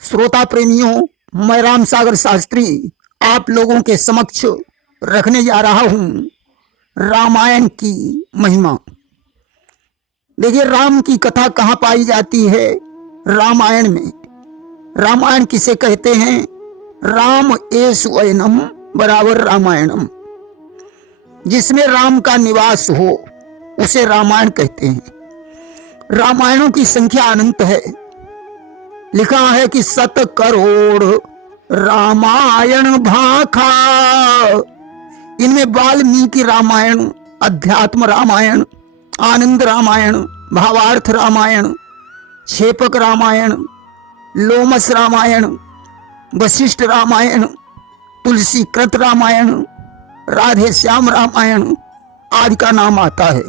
श्रोता प्रेमियों, मैं राम सागर शास्त्री आप लोगों के समक्ष रखने जा रहा हूं रामायण की महिमा। देखिए, राम की कथा कहाँ पाई जाती है? रामायण में। रामायण किसे कहते हैं? राम एष वयनम बराबर रामायणम। जिसमें राम का निवास हो उसे रामायण कहते हैं। रामायणों की संख्या अनंत है। लिखा है कि 7 करोड़ रामायण भाखा। इनमें वाल्मीकि रामायण, अध्यात्म रामायण, आनंद रामायण, भावार्थ रामायण, क्षेपक रामायण, लोमस रामायण, वशिष्ठ रामायण, तुलसीकृत रामायण, राधे श्याम रामायण आदि का नाम आता है।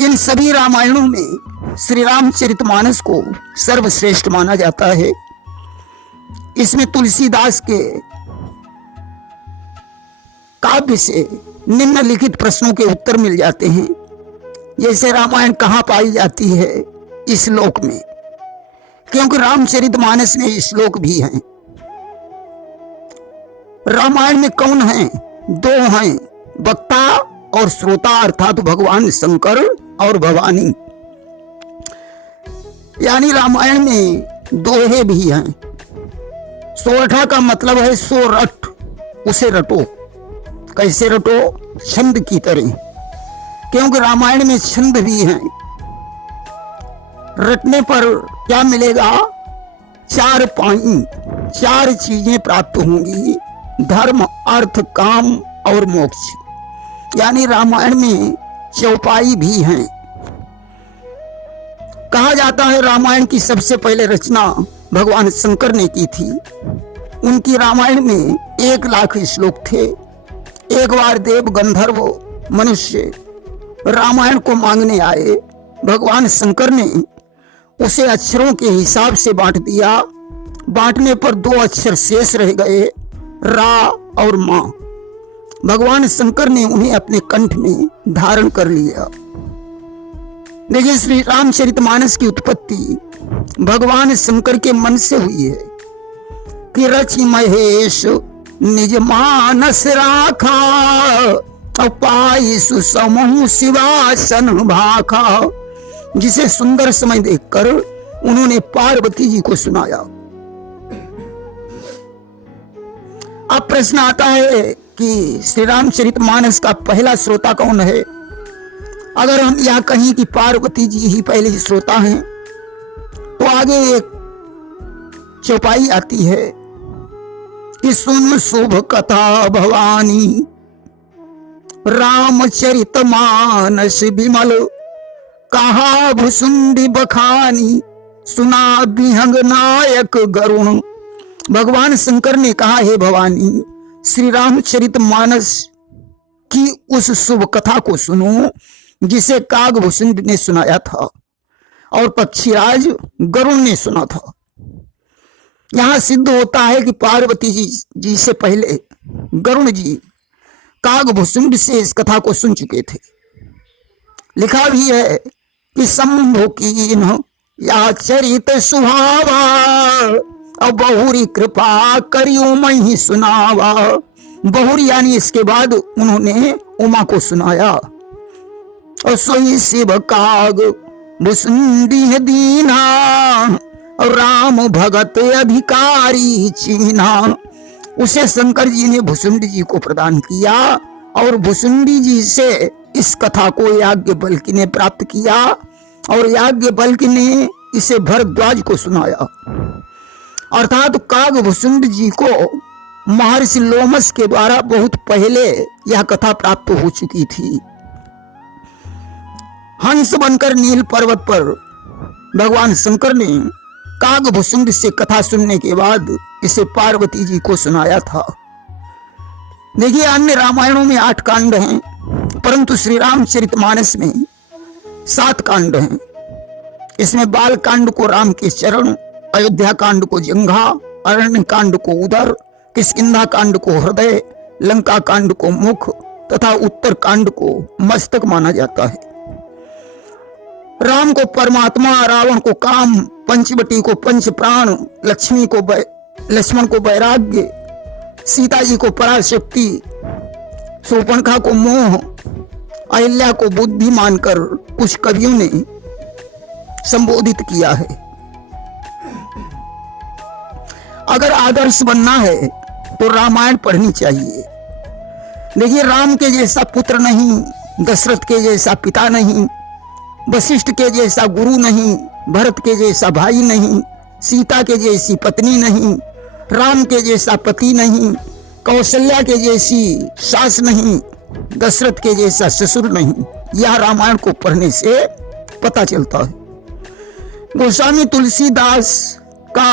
इन सभी रामायणों में श्री रामचरितमानस को सर्वश्रेष्ठ माना जाता है। इसमें तुलसीदास के काव्य से निम्नलिखित प्रश्नों के उत्तर मिल जाते हैं। जैसे रामायण कहाँ पाई जाती है? इस श्लोक में, क्योंकि रामचरितमानस में श्लोक भी हैं। रामायण में कौन है? 2 हैं, वक्ता और श्रोता, अर्थात भगवान शंकर और भवानी। यानी रामायण में दोहे भी हैं। सोरठा का मतलब है सो रट, उसे रटो। कैसे रटो? छंद की तरह, क्योंकि रामायण में छंद भी हैं। रटने पर क्या मिलेगा? 4 पाई, 4 चीजें प्राप्त होंगी, धर्म, अर्थ, काम और मोक्ष। यानी रामायण में चौपाई भी हैं। कहा जाता है रामायण की सबसे पहले रचना भगवान शंकर ने की थी। उनकी रामायण में 1 लाख श्लोक थे। एक बार देव, गंधर्व, मनुष्य रामायण को मांगने आए। भगवान शंकर ने उसे अक्षरों के हिसाब से बांट दिया। बांटने पर 2 अक्षर शेष रह गए, रा और मां। भगवान शंकर ने उन्हें अपने कंठ में धारण कर लिया। देखिए, श्री रामचरितमानस की उत्पत्ति भगवान शंकर के मन से हुई है कि रचि महेश निज मानस राखा, पाई सुसमहु शिवासन भाखा। जिसे सुंदर समय देखकर उन्होंने पार्वती जी को सुनाया। अब प्रश्न आता है कि श्री रामचरितमानस का पहला श्रोता कौन है? अगर हम यह कहें कि पार्वती जी ही पहले श्रोता हैं, तो आगे एक चौपाई आती है कि सुन शुभ कथा भवानी, रामचरितमानस विमल, कहा भुसुंडी बखानी, सुना विहंग नायक गरुण। भगवान शंकर ने कहा, हे भवानी, श्री रामचरितमानस की उस शुभ कथा को सुनो जिसे कागभूषुंड ने सुनाया था और पक्षीराज गरुण ने सुना था। यहां सिद्ध होता है कि पार्वती जी से पहले गरुण जी कागभूषुंड से इस कथा को सुन चुके थे। लिखा भी है कि शंभु कीन्ह या चरित सुहावा, और बहुरी कृपा करियो मैं ही सुनावा। बहुरी यानी इसके बाद उन्होंने उमा को सुनाया। और सोई शिव काग भुसुंडी दीना, और राम भगत अधिकारी चीना। उसे शंकर जी ने भुसुंडी जी को प्रदान किया और भुसुंडी जी से इस कथा को याज्ञवल्क्य ने प्राप्त किया और याज्ञवल्क्य ने इसे भरद्वाज को सुनाया। अर्थात कागभूषुंड जी को महर्षि लोमस के द्वारा बहुत पहले यह कथा प्राप्त हो चुकी थी। हंस बनकर नील पर्वत पर भगवान शंकर ने कागभूषुंड से कथा सुनने के बाद इसे पार्वती जी को सुनाया था। देखिए, अन्य रामायणों में 8 कांड हैं, परंतु श्री रामचरितमानस में 7 कांड हैं। इसमें बाल कांड को राम के चरण, अयोध्या कांड को जंघा, अरण्य कांड को उदर, किष्किंधा कांड को हृदय, लंका कांड को मुख तथा उत्तर कांड को मस्तक माना जाता है। राम को परमात्मा, रावण को काम, पंचवटी को पंच प्राण, लक्ष्मण को वैराग्य, सीता जी को पराशक्ति, शूर्पणखा को मोह, अहिल्या को बुद्धि मानकर कुछ कवियों ने संबोधित किया है। अगर आदर्श बनना है तो रामायण पढ़नी चाहिए। देखिए, राम के जैसा पुत्र नहीं, दशरथ के जैसा पिता नहीं, वशिष्ठ के जैसा गुरु नहीं, भरत के जैसा भाई नहीं, सीता के जैसी पत्नी नहीं, राम के जैसा पति नहीं, कौशल्या के जैसी सास नहीं, दशरथ के जैसा ससुर नहीं। यह रामायण को पढ़ने से पता चलता है। गोस्वामी तुलसीदास का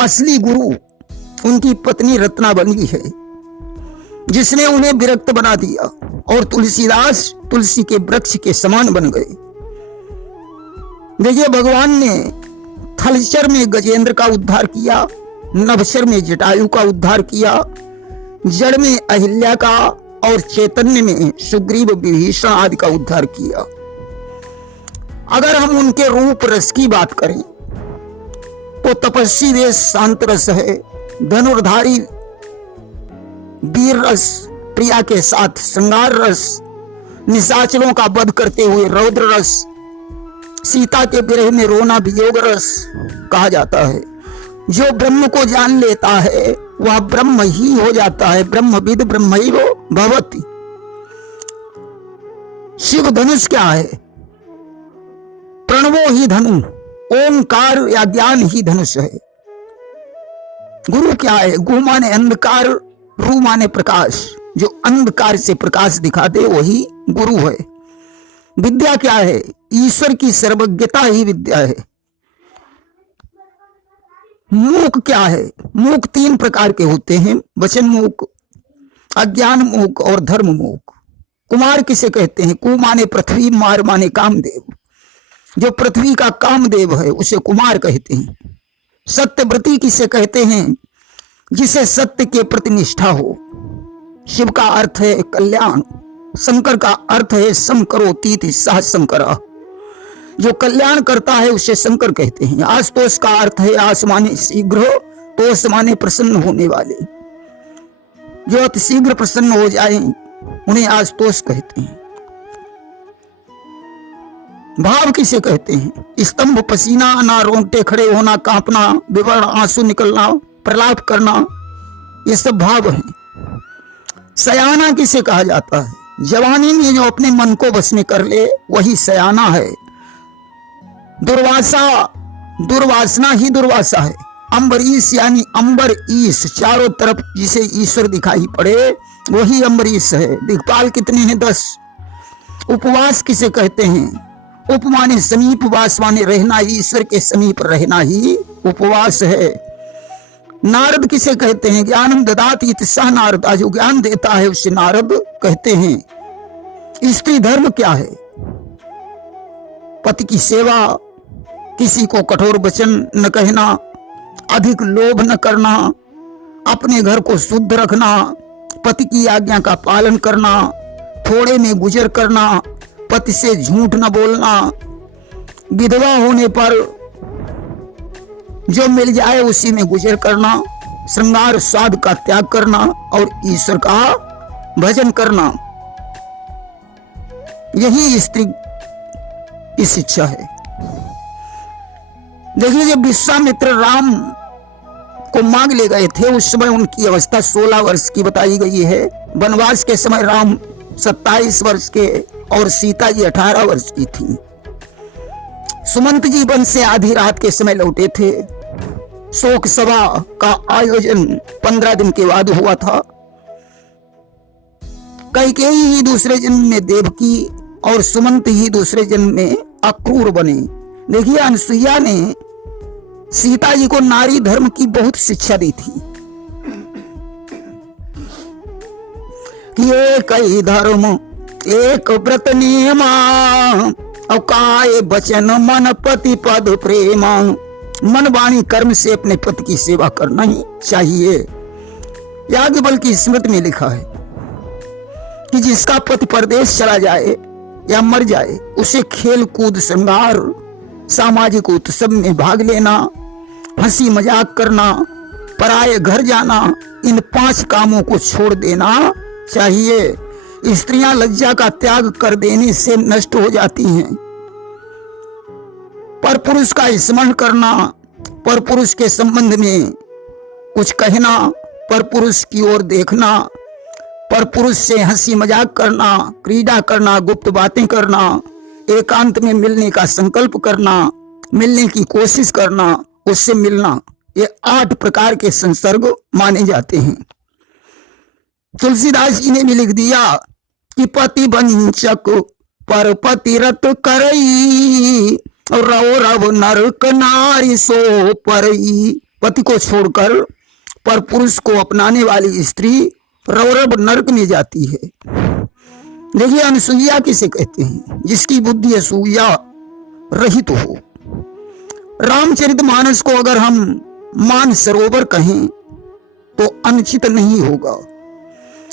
असली गुरु उनकी पत्नी रत्नावली है, जिसने उन्हें विरक्त बना दिया और तुलसीदास तुलसी के वृक्ष के समान बन गए। देखिए, भगवान ने थलचर में गजेंद्र का उद्धार किया, नभसर में जटायु का उद्धार किया, जड़ में अहिल्या का और चैतन्य में सुग्रीव विभीषण आदि का उद्धार किया। अगर हम उनके रूप रस की बात करें तो तपस्वी वेश शांत रस है, धनुर्धारी वीर रस, प्रिया के साथ श्रृंगार रस, निशाचरों का वध करते हुए रौद्र रस, सीता के विरह में रोना वियोग रस कहा जाता है। जो ब्रह्म को जान लेता है वह ब्रह्म ही हो जाता है। ब्रह्मविद ब्रह्मैव भवति। शिव धनुष क्या है? प्रणवो ही धनु, ओंकार या ज्ञान ही धनुष है। गुरु क्या है? गु माने अंधकार, रू माने प्रकाश। जो अंधकार से प्रकाश दिखा दे वही गुरु है। विद्या क्या है? ईश्वर की सर्वज्ञता ही विद्या है। मूक क्या है? मूक 3 प्रकार के होते हैं, वचन मूक, अज्ञान मूक और धर्म मूक। कुमार किसे कहते हैं? कु माने पृथ्वी, मार माने कामदेव। जो पृथ्वी का कामदेव है उसे कुमार कहते हैं। सत्यव्रती किसे कहते हैं? जिसे सत्य के प्रति निष्ठा हो। शिव का अर्थ है कल्याण, शंकर का अर्थ है समकरोतीति सह शंकरा। जो कल्याण करता है उसे शंकर कहते हैं। आशुतोष का अर्थ है आसमानी शीघ्र, तोष माने प्रसन्न होने वाले। जो अति शीघ्र प्रसन्न हो जाए उन्हें आशुतोष कहते हैं। भाव किसे कहते हैं? स्तंभ, पसीना आना, रोंगटे खड़े होना, कांपना, विवर्ण आंसू निकलना, प्रलाप करना, ये सब भाव हैं। सयाना किसे कहा जाता है? जवानी में जो अपने मन को बस में कर ले वही सयाना है। दुर्वासना ही दुर्वासा है। अम्बरीश यानी अंबर ईश, चारों तरफ जिसे ईश्वर दिखाई पड़े वही अम्बरीश है। दिक्पाल कितने हैं? 10। उपवास किसे कहते हैं? उप माने समीप, वास माने रहना, ईश्वर के समीप रहना ही उपवास है। नारद किसे कहते हैं? ज्ञानम ददाति इति सह नारद। जो ज्ञान देता है उसे नारद कहते हैं। स्त्री धर्म क्या है? पति की सेवा, किसी को कठोर वचन न कहना, अधिक लोभ न करना, अपने घर को शुद्ध रखना, पति की आज्ञा का पालन करना, थोड़े में गुजर करना, पति से झूठ न बोलना, विधवा होने पर जो मिल जाए उसी में गुजर करना, श्रृंगार स्वाद का त्याग करना और ईश्वर का भजन करना, यही स्त्री की शिक्षा है। देखिए, जब विश्वामित्र राम को मांग ले गए थे उस समय उनकी अवस्था 16 वर्ष की बताई गई है। वनवास के समय राम 27 वर्ष के और सीता जी 18 वर्ष की थी। सुमंत जी वन से आधी रात के समय लौटे थे। शोक सभा का आयोजन 15 दिन के बाद हुआ था। कैकेयी ही दूसरे जन्म में देवकी और सुमंत ही दूसरे जन्म में अक्रूर बने। देखिए, अनसुईया ने सीता जी को नारी धर्म की बहुत शिक्षा दी थी कि एक ही धर्म एक व्रत नियमा, और काय वचन मन पति पद प्रेमा। मन वाणी कर्म से अपने पति की सेवा करना ही चाहिए। याज्ञवल्क्य की स्मृति में लिखा है कि जिसका पति परदेश चला जाए या मर जाए उसे खेल कूद, श्रृंगार, सामाजिक उत्सव में भाग लेना, हंसी मजाक करना, पराये घर जाना, इन 5 कामों को छोड़ देना चाहिए। स्त्रियां लज्जा का त्याग कर देने से नष्ट हो जाती हैं। पर पुरुष का स्मरण करना, पर पुरुष के संबंध में कुछ कहना, पर पुरुष की ओर देखना, पर पुरुष से हंसी मजाक करना, क्रीड़ा करना, गुप्त बातें करना, एकांत में मिलने का संकल्प करना, मिलने की कोशिश करना, उससे मिलना, ये 8 प्रकार के संसर्ग माने जाते हैं। तुलसीदास जी ने भी लिख दिया कि पति वंचक पर पतिरत करई, रव रव नरक नारी सो परई। पति को छोड़कर पर पुरुष को अपनाने वाली स्त्री रौरव नरक में जाती है। देखिए, अनसुईया किसे कहते हैं? जिसकी बुद्धि असूया रहित हो। रामचरितमानस को अगर हम मान सरोवर कहें तो अनुचित नहीं होगा।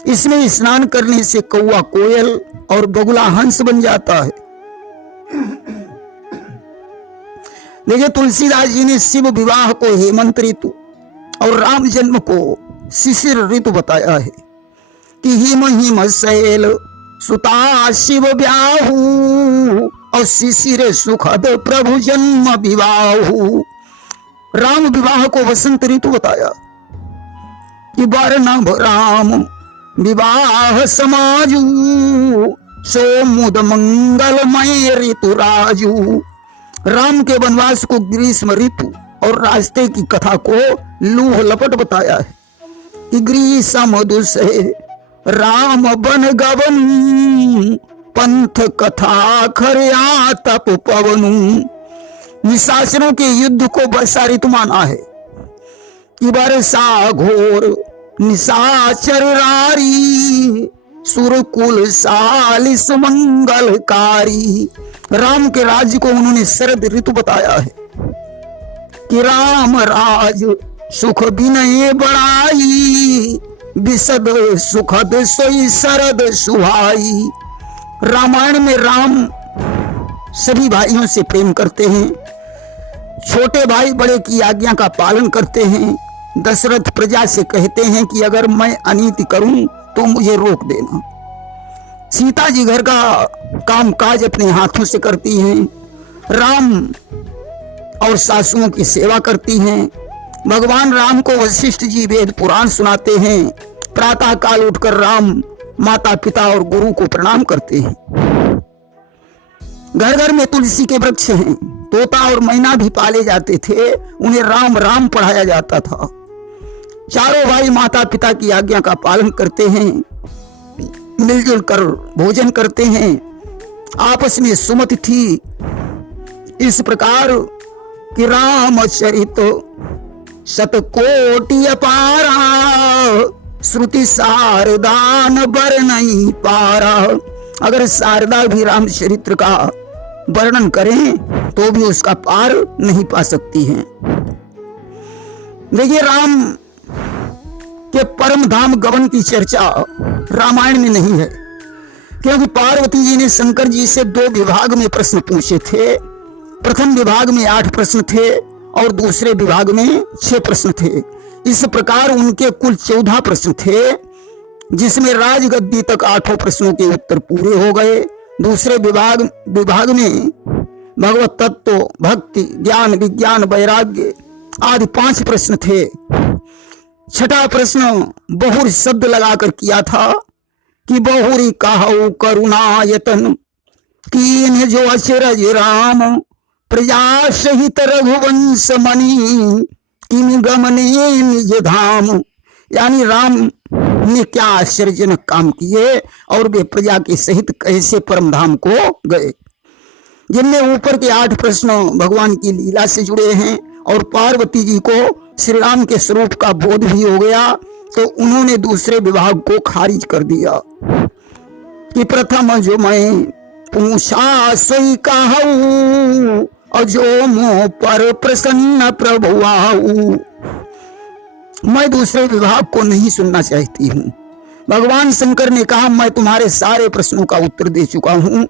इसमें स्नान करने से कौवा कोयल और बगुला हंस बन जाता है। देखिए, तुलसीदास जी ने शिव विवाह को हेमंत ऋतु और राम जन्म को शिशिर ऋतु बताया है कि हिम हिम शैल सुता शिव ब्याहु और शिशिर सुखद प्रभु जन्म विवाहु। राम विवाह को वसंत ऋतु बताया कि वर्णभ राम विवाह समाजू सोमुद मंगलमय ऋतु राजू। राम के वनवास को ग्रीष्म ऋतु और रास्ते की कथा को लूह लपट बताया है कि ग्रीष्म दुसहे राम बन गवन पंथ कथा खरिया तप पवनु। निशाचरों के युद्ध को वर्षा ऋतु माना है कि वर्षा घोर निशाचर रारी सुरकुल सालिस मंगलकारी। राम के राज्य को उन्होंने शरद ऋतु बताया है कि राम राज सुख विनय बड़ाई विशद सुखद सोई शरद सुहाई। रामायण में राम सभी भाइयों से प्रेम करते हैं। छोटे भाई बड़े की आज्ञा का पालन करते हैं। दशरथ प्रजा से कहते हैं कि अगर मैं अनीति करूं तो मुझे रोक देना। सीता जी घर का काम काज अपने हाथों से करती हैं। राम और सासुओं की सेवा करती हैं। भगवान राम को वशिष्ठ जी वेद पुराण सुनाते हैं। प्रातः काल उठकर राम माता पिता और गुरु को प्रणाम करते हैं। घर घर में तुलसी के वृक्ष हैं। तोता और मैना भी पाले जाते थे। उन्हें राम राम पढ़ाया जाता था। चारों भाई माता पिता की आज्ञा का पालन करते हैं। मिलजुल कर भोजन करते हैं। आपस में सुमति थी। इस प्रकार कि रामचरित शतकोटि अपारा श्रुति शारदान बर नहीं पारा। अगर शारदा भी रामचरित्र का वर्णन करें तो भी उसका पार नहीं पा सकती हैं। देखिए, राम के परम धाम गमन की चर्चा रामायण में नहीं है, क्योंकि पार्वती जी ने शंकर जी से 2 विभाग में प्रश्न पूछे थे। प्रथम विभाग में 8 प्रश्न थे और दूसरे विभाग में 6 प्रश्न थे। इस प्रकार उनके कुल 14 प्रश्न थे, जिसमें राजगद्दी तक 8 प्रश्नों के उत्तर पूरे हो गए। दूसरे विभाग में भगवत तत्व, भक्ति, ज्ञान, विज्ञान, वैराग्य आदि 5 प्रश्न थे। छठा प्रश्न बहुरी शब्द लगाकर किया था कि बहुरी कहु करुणायतन कीन जो अचरज राम प्रजा सहित रघुवंश मणि किम गमने निज धाम। यानी राम ने क्या आश्चर्यजनक काम किए और वे प्रजा के सहित कैसे परम धाम को गए। जिनमें ऊपर के 8 प्रश्न भगवान की लीला से जुड़े हैं और पार्वती जी को श्री राम के स्वरूप का बोध भी हो गया, तो उन्होंने दूसरे विभाग को खारिज कर दिया कि प्रथम जो मैं पूछा सोई कहूं और जो मुँह पर प्रसन्न प्रभु आऊ। मैं दूसरे विभाग को नहीं सुनना चाहती हूँ। भगवान शंकर ने कहा, मैं तुम्हारे सारे प्रश्नों का उत्तर दे चुका हूँ।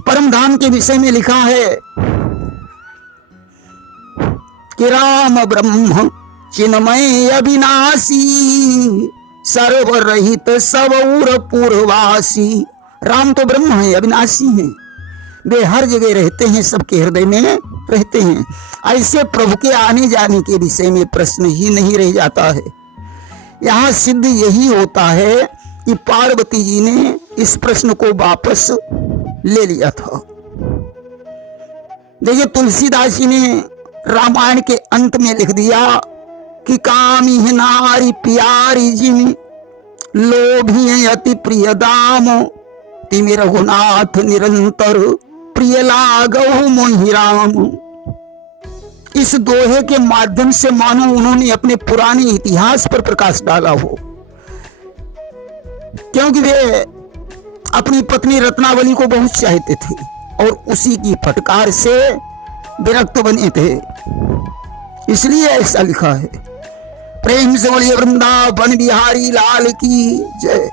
परम धाम के विषय में लिखा है कि राम ब्रह्म चिन्मय अविनाशी, सर्वरहित सबौर पूर्ववासी। राम तो ब्रह्म है, अविनाशी है, वे हर जगह रहते हैं, सबके हृदय में रहते हैं। ऐसे प्रभु के आने जाने के विषय में प्रश्न ही नहीं रह जाता है। यहाँ सिद्ध यही होता है कि पार्वती जी ने इस प्रश्न को वापस ले लिया था। देखिए तुलसीदास जी ने रामायण के अंत में लिख दिया कि कामी है नारी प्यारी जिन, लोभी है अति प्रिय दाम, तिमि रघुनाथ निरंतर प्रिय लागहु मोहि राम। इस दोहे के माध्यम से मानो उन्होंने अपने पुराने इतिहास पर प्रकाश डाला हो, क्योंकि वे अपनी पत्नी रत्नावली को बहुत चाहते थे और उसी की फटकार से विरक्त बने थे, इसलिए ऐसा लिखा है। प्रेम से बोलिए वृंदावन बिहारी लाल की जय।